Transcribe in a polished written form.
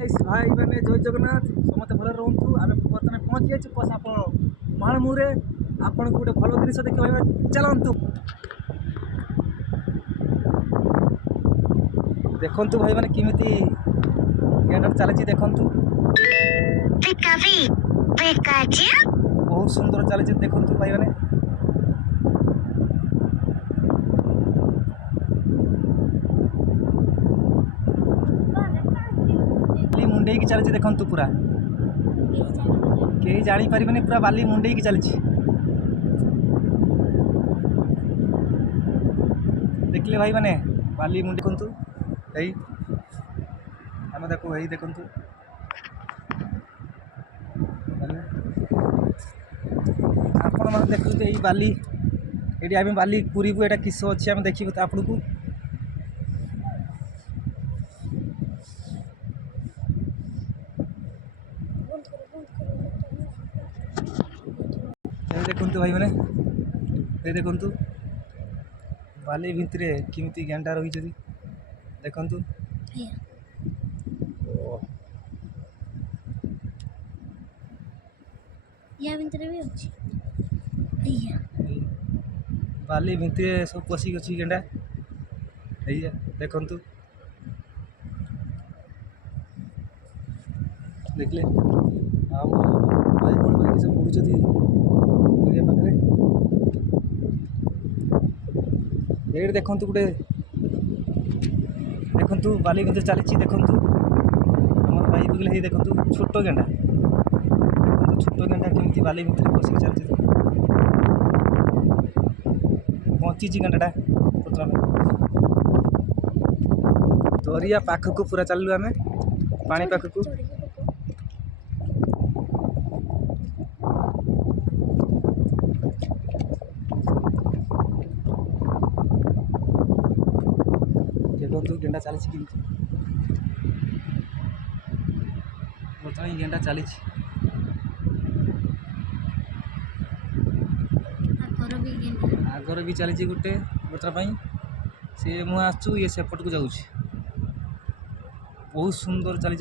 भाई मैंने जय जगन्नाथ समस्त भल रुहतु आम बर्तमान पहुँची जाइए बस आप महामूरे आपन को गोटे भल जिन देखिए चलतु देखु भाई मैंने किमिति गेट चली देखु बहुत सुंदर चली देखु भाई मैंने मुंडे की चलती देखु पूरा कहीं जापर पूरा बाली मुंडे की चलती देखले भाई मैंने बाली मुंडे देखु यही आम देखो यही देखु आपण मैंने देखु यही बाली ये आम बाली पूरी को यहाँ किस अच्छी आम देखू आपन को देखु भाई मैंने ये देखु बाली भितर किमती गेंडा रही देखु बाली भितर सब पशिक अच्छी गेंडा देखु देखले भाई कौन भाई सब बुड़े पाखे ये देखु गोटे देखु बाली भितर चली देखु आम भाई बुगले देखु छोट गेंडा देखो छोट गेंडा केमती बाली भितर पशिक चलती बची गेंडाटा दरिया पाखक पूरा चलू आम पानी पाखक देखो गेंडा चली कि बर्तमान गेंडा चली आगर भी चली गोटे बर्तमान सी मुझे आसु ये सेपट को जाऊँ बहुत सुंदर चली